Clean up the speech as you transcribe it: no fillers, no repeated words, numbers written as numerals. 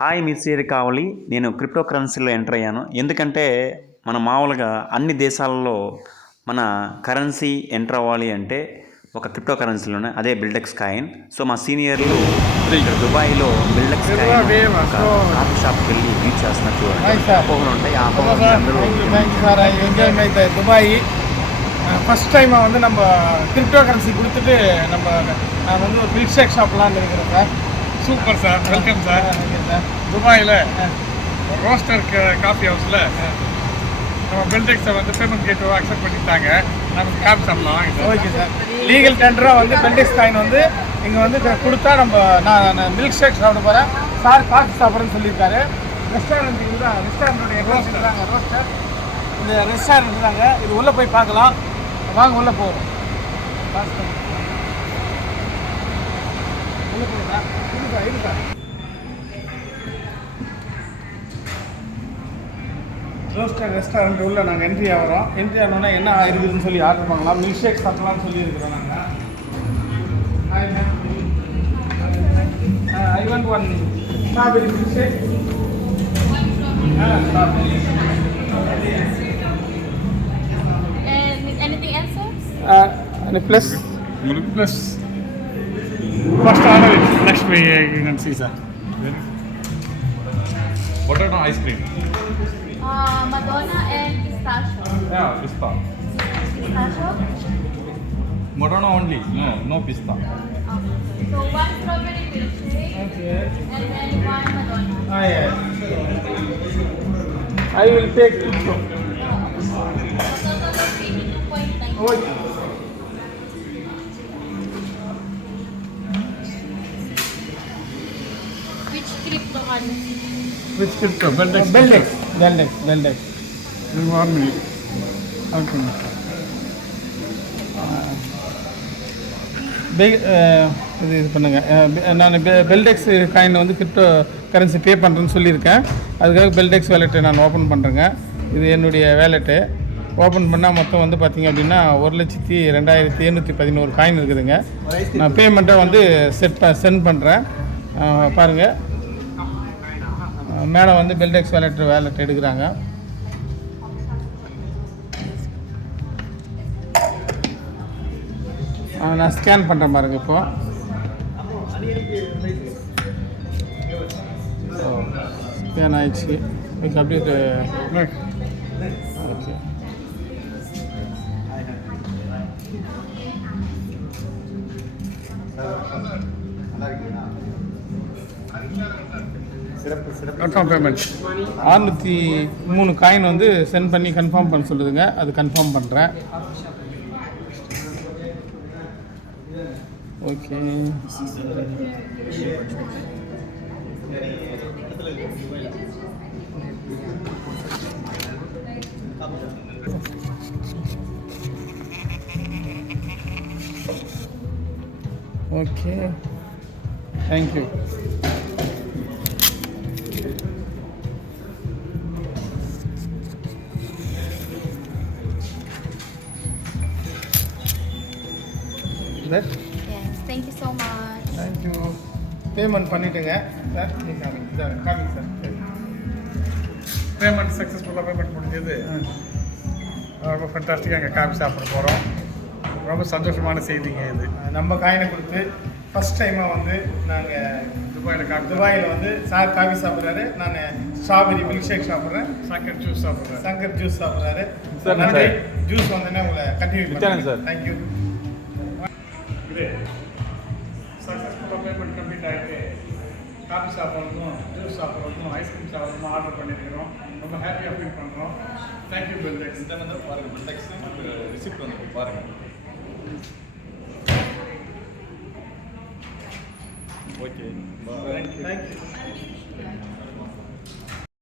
Hi mister కావలి. నేను క్రిప్టో కరెన్సీలో ఎంటర్ అయ్యాను. ఎందుకంటే మన మామూలుగా అన్ని దేశాలలో మన కరెన్సీ ఎంటర్ అవ్వాలి అంటే ఒక క్రిప్టో కరెన్సీలోనే అదే బిల్డెక్స్ కాయిన్. సో మా సీనియర్లు ఇక్కడ దుబాయ్లో బిల్డెక్స్ కాయిన్ ఒక కాఫీ షాప్కి వెళ్ళి యూజ్ చేస్తున్నట్టు అపోహలు ఉంటాయి. ఆ అపోహలు అందరూ என்ஜாய் ஆயிடுது துபாய் ஃபஸ்ட் டைம் வந்து நம்ம கிரிப்டோ கரன்சி கொடுத்துட்டு நம்ம நான் வந்து ஒரு மில்க் ஷேக் ஷாப்லாம் இருக்கிறேன் sir. Super sir, welcome sir. துபாயில் ரோஸ்டர் காஃபி ஹவுஸில் நம்ம பில்டெக்ஸை வந்து பேமெண்ட் கேட்டு அக்செப்ட் பண்ணிட்டாங்க. நமக்கு காஃபி சாப்பிடலாம் வாங்க சார். Okay sir. லீகல் டெண்டராக வந்து பெல்டெக்ஸ் காயின் வந்து இங்கே வந்து கொடுத்தா நம்ம நான் மில்க் ஷேக் சாப்பிட போகிறேன், சார் காஃபி சாப்பிட்றேன்னு சொல்லியிருக்காரு. ரெஸ்டாரண்ட் தான், ரெஸ்டாரண்ட்டுடைய ரோஸ்டர் தாங்க, ரோஸ்டர் இந்த ரெஸ்டாரண்ட் தாங்க. இது உள்ளே போய் பார்க்கலாம் வாங்க, உள்ளே போகிறோம். உள்ளே போகிறா இருக்கா ரோஸ்டர் ரெஸ்டாரண்ட் உள்ள நாங்கள் என்ட்ரி ஆகிறோம். என்ட்ரி ஆனோன்னா என்ன இருக்குதுன்னு சொல்லி ஆர்டர் பண்ணலாம். மில்க் ஷேக் சாப்பிடலாம்னு சொல்லியிருக்கிறோம் நாங்கள். I want one strawberry milkshake. Strawberry. Anything else? Plus. Plus. First order it. Next we can see sir. Potato ice cream. Madonna and pistachio. Yeah, pista. Pistachio? Madonna only. No pista. So one strawberry milkshake Okay. and then one Madonna. Yeah. I will take two. So total of 82.9. Okay. Which cryptocurrency? Which crypto? Beldex. Beldex. You want me? Okay. இது பண்ணுங்கள். நான் பெல்டெக்ஸ் காயின் வந்து crypto currency பே பண்ணுறேன்னு சொல்லியிருக்கேன். அதுக்காக பெல்டெக்ஸ் வேலெட்டை நான் ஓப்பன் பண்ணுறேங்க. இது என்னுடைய வேலெட்டு. ஓப்பன் பண்ணால் மொத்தம் வந்து பார்த்திங்க அப்படின்னா 1,02,711 காயின் இருக்குதுங்க. நான் பேமெண்ட்டை வந்து சென்ட் பண்ணுறேன். பாருங்கள், மேடம் வந்து பெல்டெக்ஸ் வேலெட் எடுக்கிறாங்க. நான் ஸ்கேன் பண்ணுறேன் பாருங்கள். இப்போது ஸ்கேன் ஆயிடுச்சு. ஓகே, அப்படியே ஓகே. Confirm payment. 603 காயின் வந்து சென்ட் பண்ணி கன்ஃபார்ம் பண்ண சொல்லுதுங்க. அது கன்ஃபார்ம் பண்ணுறேன். Okay. Okay, thank you. Yes, thank you so much. Thank you. Payment பண்ணிவிட்டுங்க சார். நீங்கள் காமிங்க சார். பேமெண்ட் சக்ஸஸ்ஃபுல்லாக பேமெண்ட் முடிஞ்சது. ரொம்ப ஃபண்டாஸ்டிக்காக எங்கள் காஃபி சாப்பிட போகிறோம். ரொம்ப சந்தோஷமான செய்திங்க இது. நம்ம காயினை கொடுத்து ஃபஸ்ட் டைமாக வந்து நாங்கள் துபாயில் வந்து சார் காஃபி சாப்பிட்றாரு, நான் ஸ்ட்ராபெரி மில்க் ஷேக் சாப்பிட்றேன், சங்கர் ஜூஸ் சாப்பிட்றேன். சங்கர் ஜூஸ் சாப்பிட்றாரு. சார், நன்றி. சார். ஜூஸ் வந்தோடனே உங்களை கண்டினியூ பண்ணுறேன் சார். தேங்க்யூ. இது சக்ஸஸ்ஃபுல்லாக பேமெண்ட் கம்ப்ளீட் ஆகிட்டு காஃபி சாப்பிட்றதும் ஜூஸ் சாப்பிட்றதும் ஐஸ்கிரீம் சாப்பிட்றதும் ஆர்டர் பண்ணியிருக்கிறோம். ரொம்ப ஹாப்பியாக ஃபீல் பண்ணுறோம். தேங்க்யூ பெல்டெக்ஸ். வந்து பாருங்கள், பில்டெக்ஸ் ரிசிப்ட் வந்து பாருங்கள். Okay, thank you.